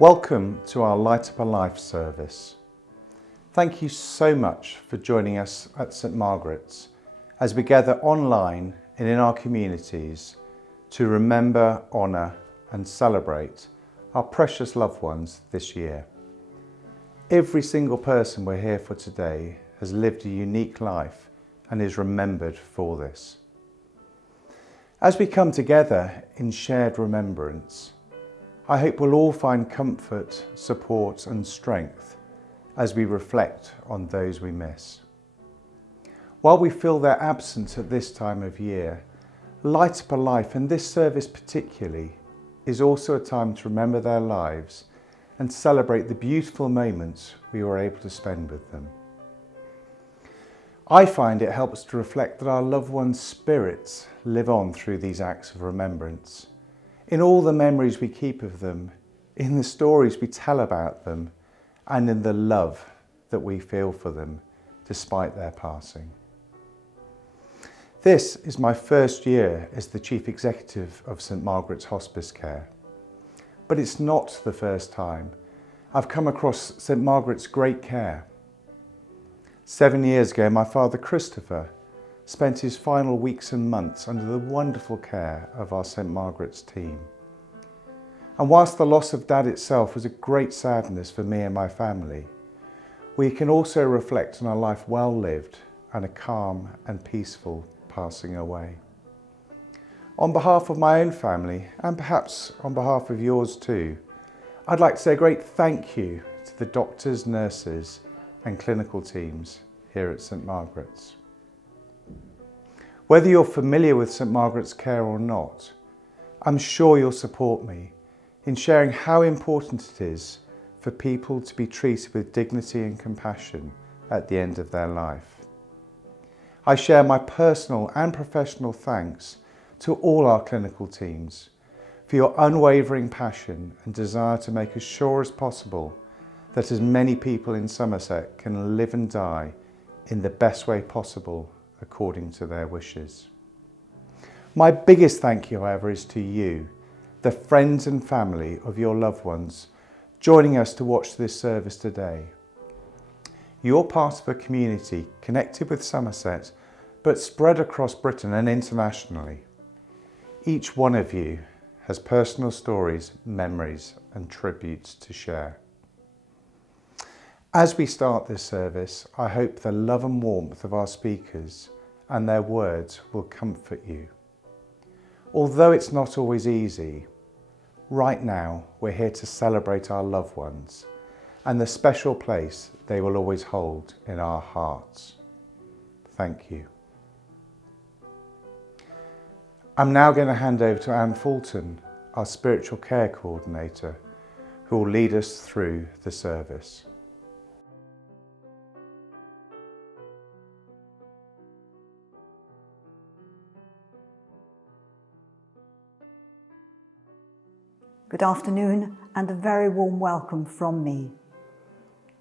Welcome to our Light Up a Life service. Thank you so much for joining us at St Margaret's as we gather online and in our communities to remember, honour and celebrate our precious loved ones this year. Every single person we're here for today has lived a unique life and is remembered for this. As we come together in shared remembrance, I hope we'll all find comfort, support and strength as we reflect on those we miss. While we feel their absence at this time of year, Light Up a Life, and this service particularly, is also a time to remember their lives and celebrate the beautiful moments we were able to spend with them. I find it helps to reflect that our loved ones' spirits live on through these acts of remembrance, in all the memories we keep of them, in the stories we tell about them, and in the love that we feel for them despite their passing. This is my first year as the Chief Executive of St Margaret's Hospice Care, but it's not the first time I've come across St Margaret's great care. 7 years ago, my father Christopher spent his final weeks and months under the wonderful care of our St Margaret's team. And whilst the loss of Dad itself was a great sadness for me and my family, we can also reflect on a life well lived and a calm and peaceful passing away. On behalf of my own family, and perhaps on behalf of yours too, I'd like to say a great thank you to the doctors, nurses and clinical teams here at St Margaret's. Whether you're familiar with St Margaret's Care or not, I'm sure you'll support me in sharing how important it is for people to be treated with dignity and compassion at the end of their life. I share my personal and professional thanks to all our clinical teams for your unwavering passion and desire to make as sure as possible that as many people in Somerset can live and die in the best way possible according to their wishes. My biggest thank you, however, is to you, the friends and family of your loved ones joining us to watch this service today. You're part of a community connected with Somerset, but spread across Britain and internationally. Each one of you has personal stories, memories and tributes to share. As we start this service, I hope the love and warmth of our speakers and their words will comfort you. Although it's not always easy, right now we're here to celebrate our loved ones and the special place they will always hold in our hearts. Thank you. I'm now going to hand over to Anne Fulton, our Spiritual Care Coordinator, who will lead us through the service. Good afternoon and a very warm welcome from me.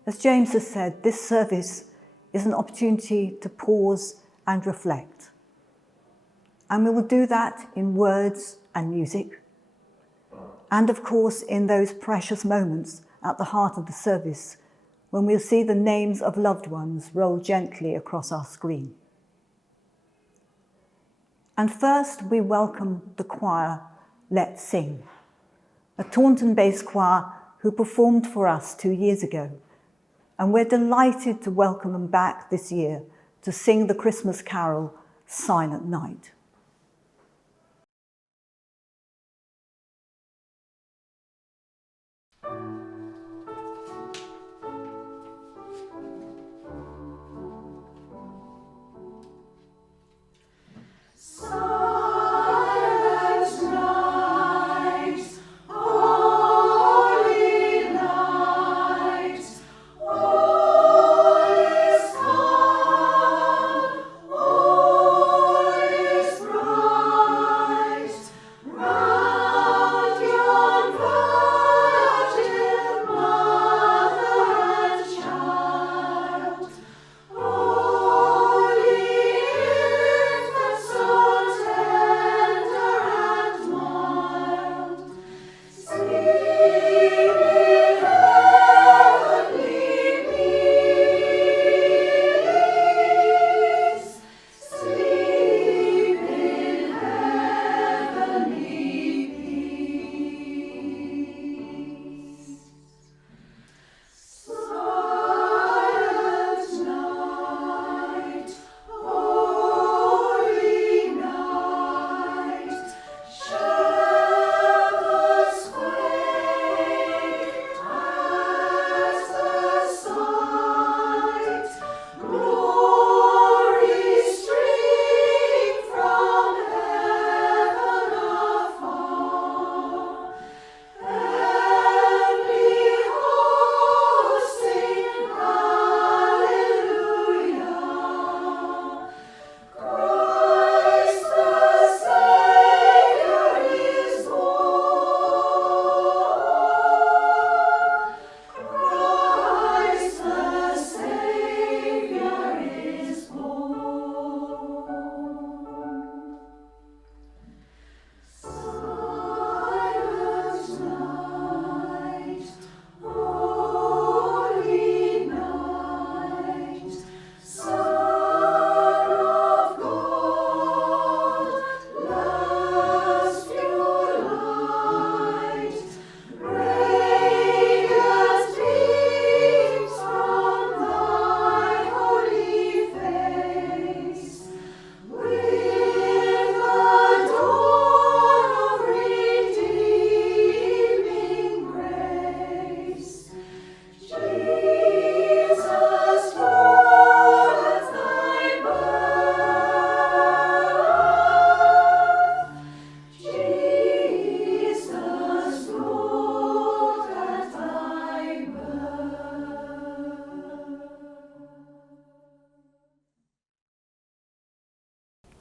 As James has said, this service is an opportunity to pause and reflect. And we will do that in words and music, and of course in those precious moments at the heart of the service when we'll see the names of loved ones roll gently across our screen. And first we welcome the choir Let's Sing, a Taunton-based choir who performed for us 2 years ago, and we're delighted to welcome them back this year to sing the Christmas carol Silent Night. All is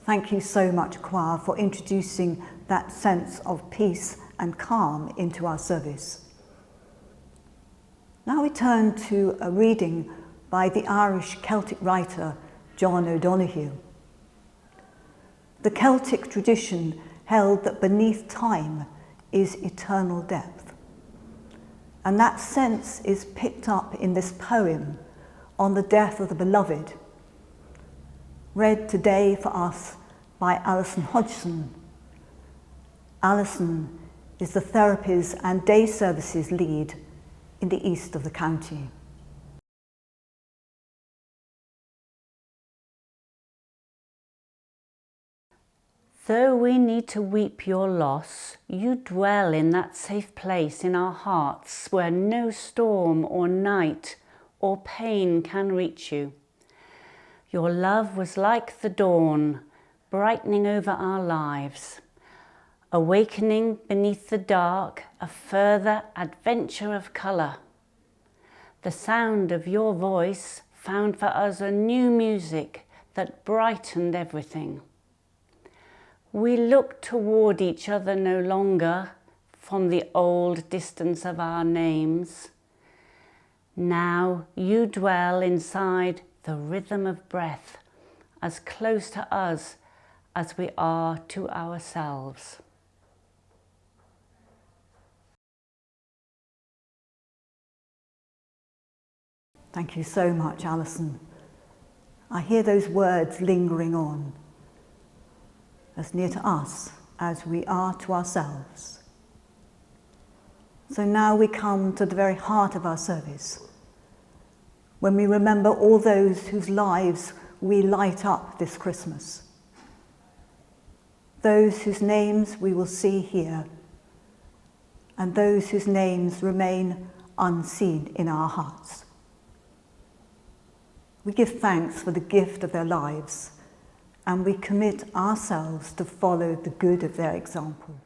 Thank you so much, choir, for introducing that sense of peace and calm into our service. Now we turn to a reading by the Irish Celtic writer John O'Donoghue. The Celtic tradition held that beneath time is eternal depth. And that sense is picked up in this poem on the death of the beloved, read today for us by Alison Hodgson. Alison is the therapies and day services lead in the east of the county. Though we need to weep your loss, you dwell in that safe place in our hearts where no storm or night or pain can reach you. Your love was like the dawn, brightening over our lives, awakening beneath the dark a further adventure of colour. The sound of your voice found for us a new music that brightened everything. We look toward each other no longer from the old distance of our names. Now you dwell inside the rhythm of breath, as close to us as we are to ourselves. Thank you so much, Alison. I hear those words lingering on, as near to us as we are to ourselves. So now we come to the very heart of our service, when we remember all those whose lives we light up this Christmas, those whose names we will see here, and those whose names remain unseen in our hearts. We give thanks for the gift of their lives, and we commit ourselves to follow the good of their example.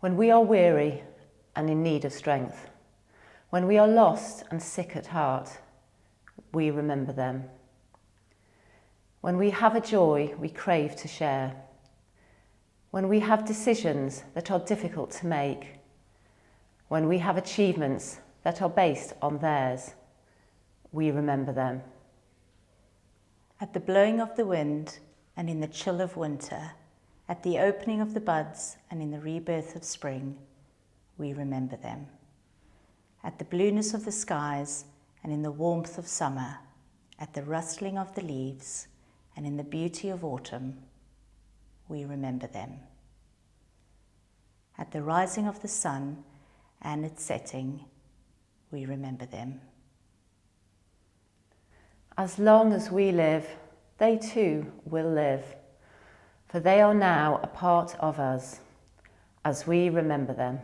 When we are weary and in need of strength, when we are lost and sick at heart, we remember them. When we have a joy we crave to share, when we have decisions that are difficult to make, when we have achievements that are based on theirs, we remember them. At the blowing of the wind and in the chill of winter, at the opening of the buds and in the rebirth of spring, we remember them. At the blueness of the skies and in the warmth of summer, at the rustling of the leaves and in the beauty of autumn, we remember them. At the rising of the sun and its setting, we remember them. As long as we live, they too will live, for they are now a part of us, as we remember them.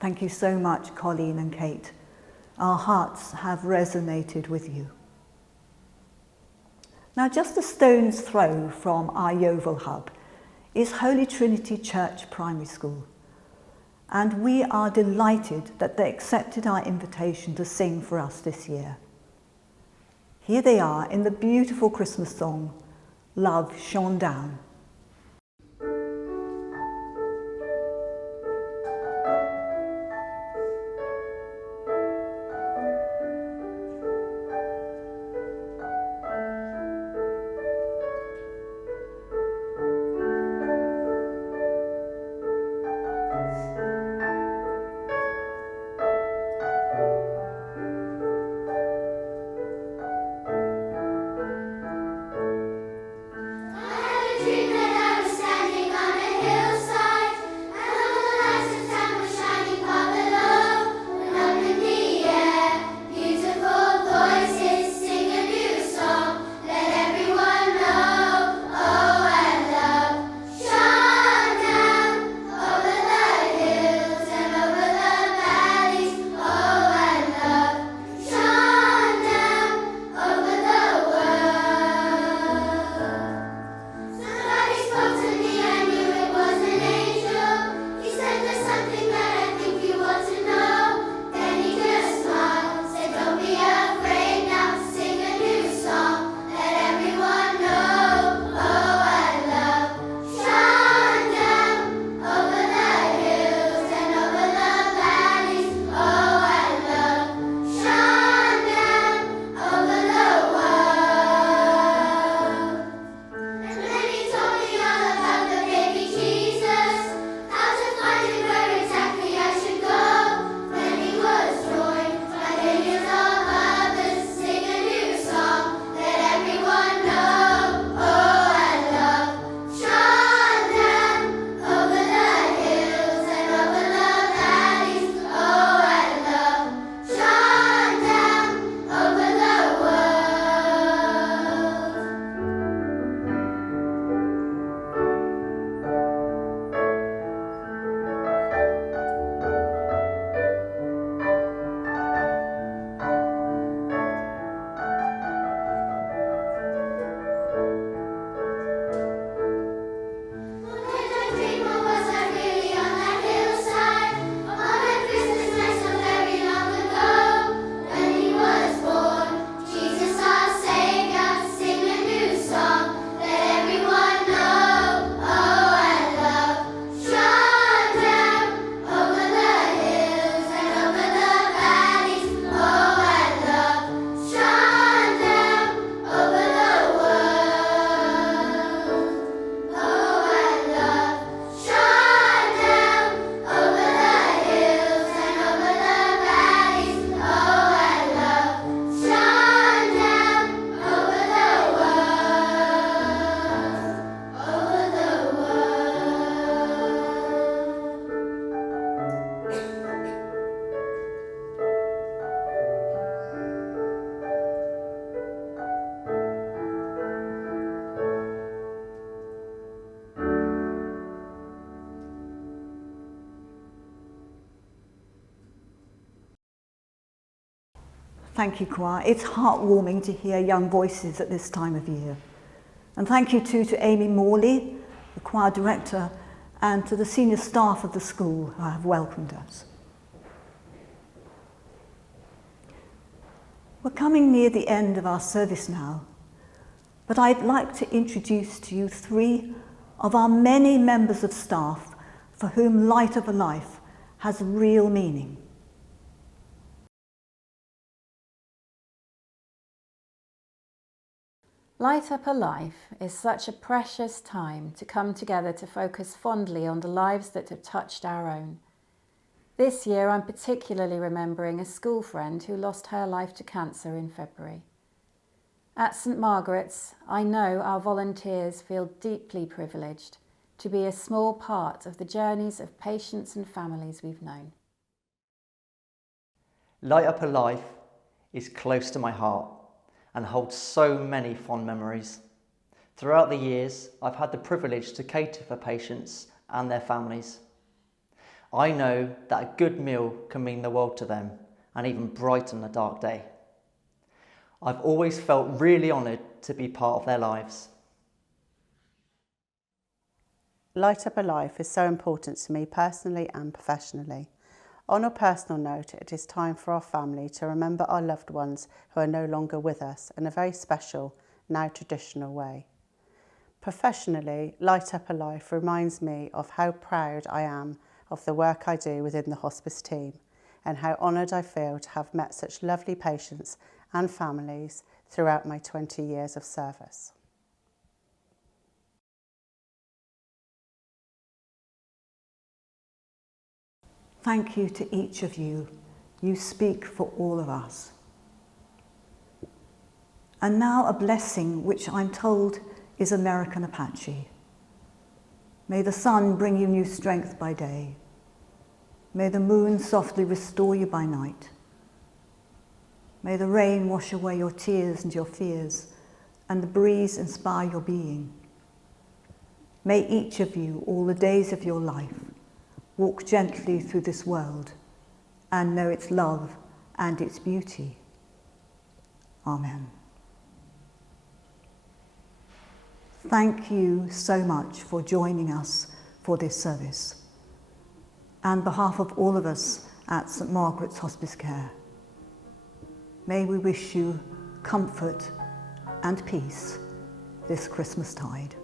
Thank you so much, Colleen and Kate. Our hearts have resonated with you. Now, just a stone's throw from our Yeovil hub is Holy Trinity Church Primary School. And we are delighted that they accepted our invitation to sing for us this year. Here they are in the beautiful Christmas song, Love Shone Down. Dream Thank you, choir. It's heartwarming to hear young voices at this time of year. And thank you too to Amy Morley, the choir director, and to the senior staff of the school who have welcomed us. We're coming near the end of our service now, but I'd like to introduce to you 3 of our many members of staff for whom Light Up a Life has real meaning. Light Up a Life is such a precious time to come together to focus fondly on the lives that have touched our own. This year I'm particularly remembering a school friend who lost her life to cancer in February. At St Margaret's, I know our volunteers feel deeply privileged to be a small part of the journeys of patients and families we've known. Light Up a Life is close to my heart and holds so many fond memories. Throughout the years, I've had the privilege to cater for patients and their families. I know that a good meal can mean the world to them and even brighten a dark day. I've always felt really honoured to be part of their lives. Light Up a Life is so important to me personally and professionally. On a personal note, it is time for our family to remember our loved ones who are no longer with us in a very special, now traditional way. Professionally, Light Up a Life reminds me of how proud I am of the work I do within the hospice team and how honoured I feel to have met such lovely patients and families throughout my 20 years of service. Thank you to each of you. You speak for all of us. And now a blessing which I'm told is American Apache. May the sun bring you new strength by day. May the moon softly restore you by night. May the rain wash away your tears and your fears, and the breeze inspire your being. May each of you, all the days of your life, walk gently through this world and know its love and its beauty. Amen. Thank you so much for joining us for this service. On behalf of all of us at St Margaret's Hospice Care, may we wish you comfort and peace this Christmas tide.